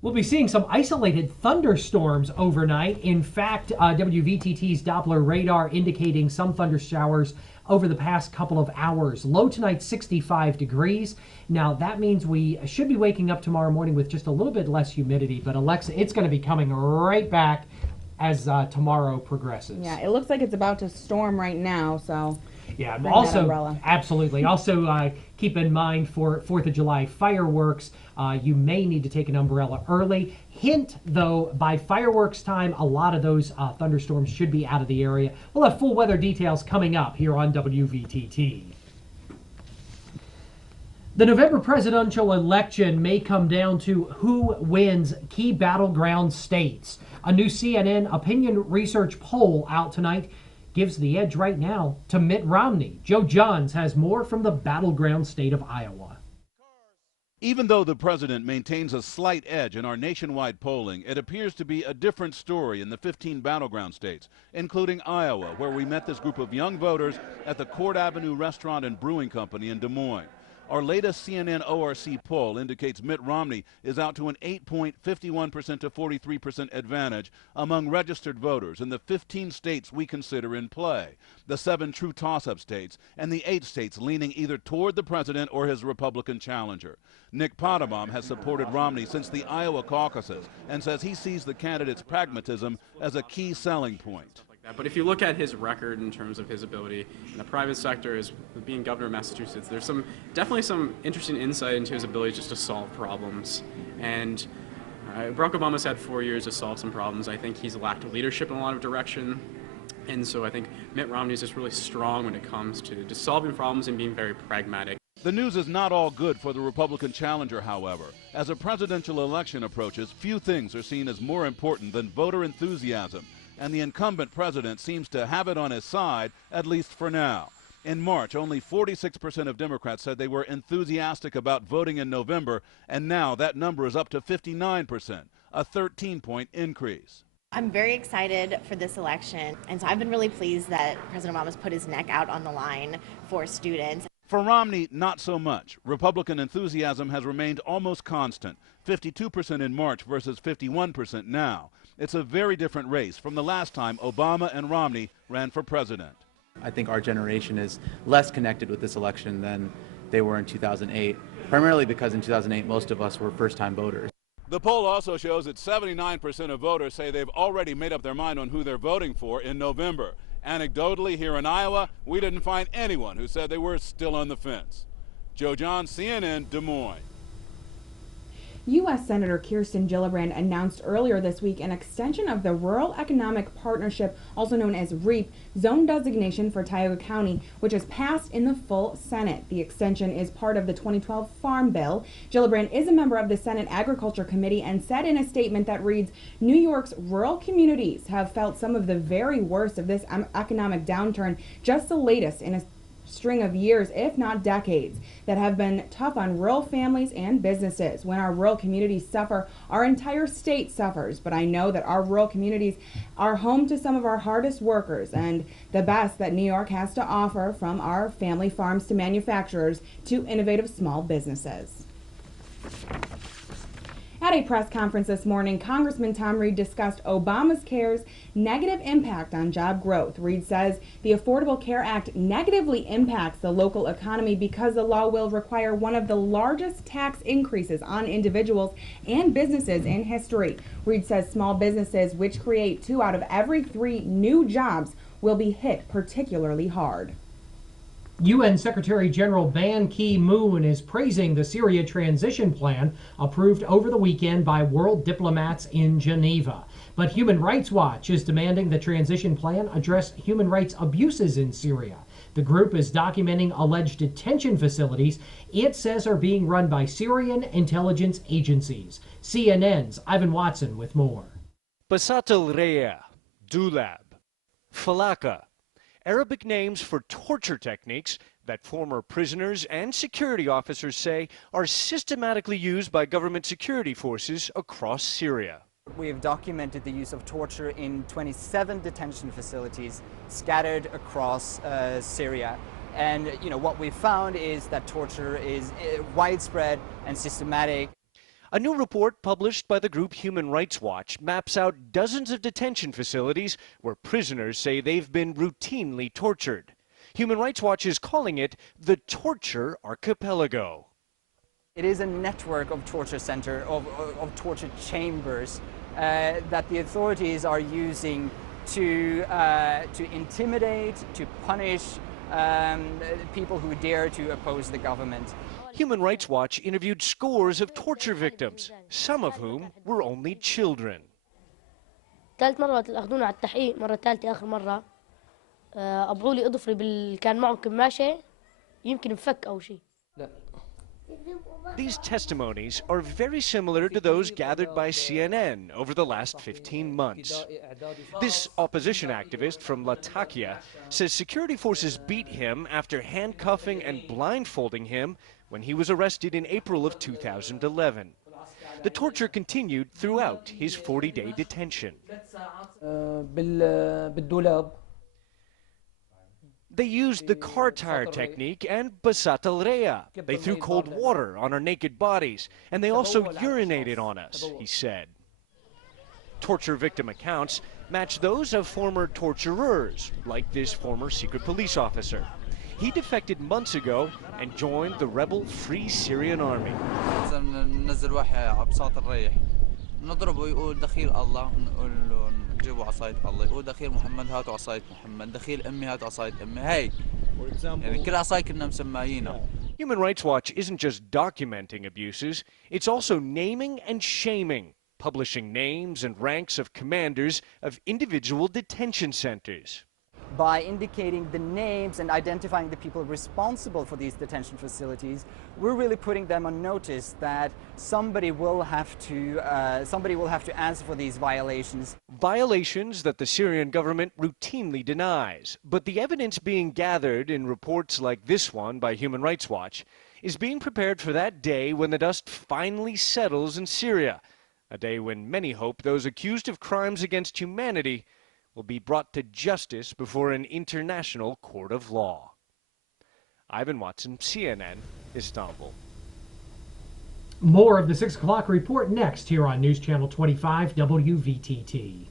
We'll be seeing some isolated thunderstorms overnight. In fact, WVTT's Doppler radar indicating some thunder showers over the past couple of hours. Low tonight, 65 degrees. Now, that means we should be waking up tomorrow morning with just a little bit less humidity. But Alexa, it's going to be coming right back as tomorrow progresses. Yeah, it looks like it's about to storm right now, so yeah, bring also that umbrella. absolutely. Also, keep in mind for 4th of July fireworks, you may need to take an umbrella early. Hint, though, by fireworks time, a lot of those thunderstorms should be out of the area. We'll have full weather details coming up here on WVTT. The November presidential election may come down to who wins key battleground states. A new CNN opinion research poll out tonight gives the edge right now to Mitt Romney. Joe Johns has more from the battleground state of Iowa. Even though the president maintains a slight edge in our nationwide polling, it appears to be a different story in the 15 battleground states, including Iowa, where we met this group of young voters at the Court Avenue Restaurant and Brewing Company in Des Moines. Our latest CNN ORC poll indicates Mitt Romney is out to an 8-point 51% to 43% advantage among registered voters in the 15 states we consider in play, the 7 true toss-up states, and the 8 states leaning either toward the president or his Republican challenger. Nick Potabom has supported Romney since the Iowa caucuses and says he sees the candidate's pragmatism as a key selling point. But if you look at his record in terms of his ability in the private sector, as being governor of Massachusetts, there's definitely some interesting insight into his ability just to solve problems. And Barack Obama's had 4 years to solve some problems. I think he's lacked leadership in a lot of direction. And so I think Mitt Romney is just really strong when it comes to just solving problems and being very pragmatic. The news is not all good for the Republican challenger, however. As a presidential election approaches, few things are seen as more important than voter enthusiasm. And the incumbent president seems to have it on his side, at least for now. In March, only 46% of Democrats said they were enthusiastic about voting in November, and now that number is up to 59%, a 13-point increase. I'm very excited for this election, and so I've been really pleased that President Obama's put his neck out on the line for students. For Romney, not so much. Republican enthusiasm has remained almost constant, 52% in March versus 51% now. It's a very different race from the last time Obama and Romney ran for president. I think our generation is less connected with this election than they were in 2008, primarily because in 2008 most of us were first-time voters. The poll also shows that 79% of voters say they've already made up their mind on who they're voting for in November. Anecdotally, here in Iowa, we didn't find anyone who said they were still on the fence. Joe Johns, CNN, Des Moines. U.S. Senator Kirsten Gillibrand announced earlier this week an extension of the Rural Economic Partnership, also known as REAP, zone designation for Tioga County, which has passed in the full Senate. The extension is part of the 2012 Farm Bill. Gillibrand is a member of the Senate Agriculture Committee and said in a statement that reads, New York's rural communities have felt some of the very worst of this economic downturn, just the latest in a string of years, if not decades, that have been tough on rural families and businesses. When our rural communities suffer, our entire state suffers. But I know that our rural communities are home to some of our hardest workers and the best that New York has to offer, from our family farms to manufacturers to innovative small businesses. At a press conference this morning, Congressman Tom Reed discussed Obama's care's negative impact on job growth. Reed says the Affordable Care Act negatively impacts the local economy because the law will require one of the largest tax increases on individuals and businesses in history. Reed says small businesses, which create 2 out of every 3 new jobs, will be hit particularly hard. UN Secretary General Ban Ki-moon is praising the Syria transition plan approved over the weekend by world diplomats in Geneva. But Human Rights Watch is demanding the transition plan address human rights abuses in Syria. The group is documenting alleged detention facilities it says are being run by Syrian intelligence agencies. CNN's Ivan Watson with more. Basatil Rea, Dulab, Falaka, Arabic names for torture techniques that former prisoners and security officers say are systematically used by government security forces across Syria. We have documented the use of torture in 27 detention facilities scattered across Syria. And what we've found is that torture is widespread and systematic. A new report published by the group Human Rights Watch maps out dozens of detention facilities where prisoners say they've been routinely tortured. Human Rights Watch is calling it the Torture Archipelago. It is a network of torture center, of torture chambers that the authorities are using to intimidate, to punish people who dare to oppose the government. Human Rights Watch interviewed scores of torture victims, some of whom were only children. ثالث مرة أخذونا على التحقيق مرة ثالثة آخر مرة أبغوا لي أضفري كان معهم كماشة يمكن مفك أو شيء. These testimonies are very similar to those gathered by CNN over the last 15 months. This opposition activist from Latakia says security forces beat him after handcuffing and blindfolding him when he was arrested in April of 2011. The torture continued throughout his 40-day detention. They used the car tire technique and basatalrea. They threw cold water on our naked bodies, and they also urinated on us, he said. Torture victim accounts match those of former torturers, like this former secret police officer. He defected months ago and joined the rebel Free Syrian Army. نضربه يقول دخيل الله نقول له جيبوا عصاية الله يقول دخيل محمد هاتوا عصاية محمد دخيل أمي هاتوا عصاية أمي هاي يعني كل عصاية كنا مسميينها. Human Rights Watch isn't just documenting abuses, it's also naming and shaming, publishing names and ranks of commanders of individual detention centers. By indicating the names and identifying the people responsible for these detention facilities, we're really putting them on notice that somebody will have to answer for these violations. Violations that the Syrian government routinely denies. But the evidence being gathered in reports like this one by Human Rights Watch is being prepared for that day when the dust finally settles in Syria, a day when many hope those accused of crimes against humanity will be brought to justice before an international court of law. Ivan Watson, CNN, Istanbul. More of the 6 o'clock report next here on News Channel 25 WVTT.